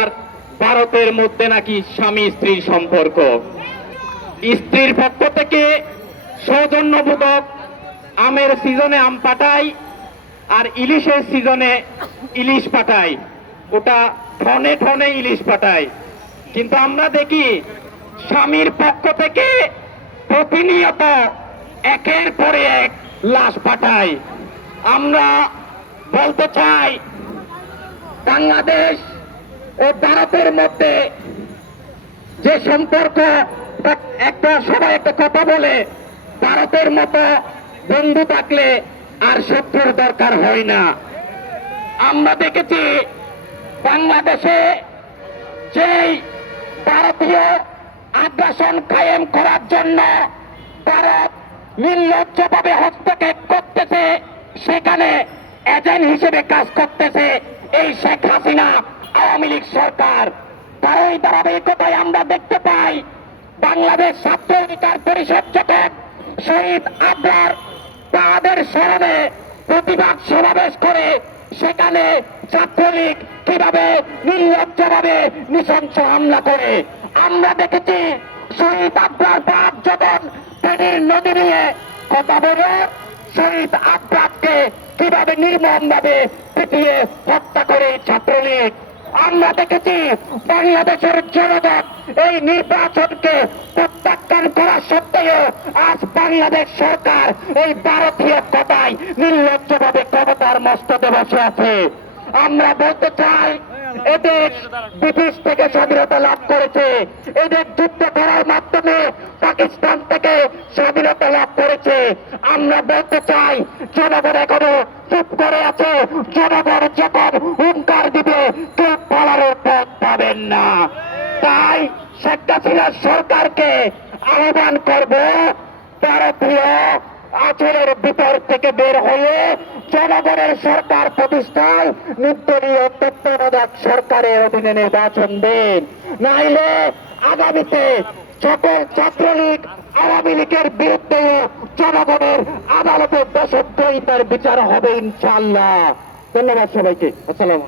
আর ভারতের মধ্যে নাকি স্বামী স্ত্রীর সম্পর্ক। স্ত্রীর পক্ষ থেকে সৌজন্যবোধক আমের সিজনে আম পাঠাই আর ইলিশের সিজনে ইলিশ পাঠাই। ওটা ঠনে ঠনে ইলিশ পাঠাই। কিন্তু আমরা দেখি স্বামীর পক্ষ থেকে প্রতিনিয়ত একের পরে এক লাশ পাঠাই। আমরা বলতে চাই, বাংলাদেশ ও ভারতের মধ্যে যে সম্পর্ক, একটা সবাই একটা কথা বলে, ভারতের মতো বন্ধু থাকলে আর শত্রুর দরকার হয় না। আমরা দেখেছি বাংলাদেশে যেই ভারতীয় আগ্রাসন কায়েম করার জন্য ভারত নির্লজ্জভাবে হস্তক্ষেপ করতেছে, সেখানে এজেন্ট হিসেবে কাজ করতেছে এই শেখ হাসিনা। আওয়ামী লীগ সরকার। তার ওই ধারাবাহিকতায় আমরা দেখতে পাই, বাংলাদেশ ছাত্র অধিকার পরিষদ জোটের শহীদ আবরার তাদের স্মরণে প্রতিবাদ সমাবেশ করে, সেখানে ছাত্রলীগ কীভাবে নির্লজ্জভাবে নৃশংস হামলা করে। আমরা দেখেছি শহীদ আবরার বাপ যখন ফেনীর নদী নিয়ে কথা বলে, শহীদ আবরারকে কীভাবে নির্মম ভাবে পিটিয়ে হত্যা করে ছাত্রলীগ। আমরা দেখেছি বাংলাদেশের জনগণ এই নির্বাচনকে প্রত্যাখ্যান করা সত্ত্বেও আজ বাংলাদেশ সরকার এই ভারতীয় কথায় নির্লজ্জভাবে ক্ষমতার মস্তদে বসে আছে। আমরা বলতে চাই এদের ব্রিটিশ থেকে স্বাধীনতা লাভ করেছে। এদের যুদ্ধ করার মাধ্যমে পাকিস্তান থেকে স্বাধীনতা লাভ করেছে। আমরা বলতে চাই, জনগণ এখনও চুপ করে আছে। জনগণ যখন তাই শেখ হাসিনার সরকারকে আহ্বান করব, ভারতীয় আচরের ভিতর থেকে বের হয়ে জনগণের সরকার প্রতিষ্ঠায় নির্দলীয় তত্ত্বাবধায়ক সরকারের অধীনে নির্বাচন দিন। নাইলে আগামীতে সকল ছাত্রলীগ, আওয়ামী লীগের বিরুদ্ধে জনগণের আদালতের দেশদ্রোহিতার বিচার হবে ইনশাল্লাহ ধন্যবাদ সবাইকে। আসসালাম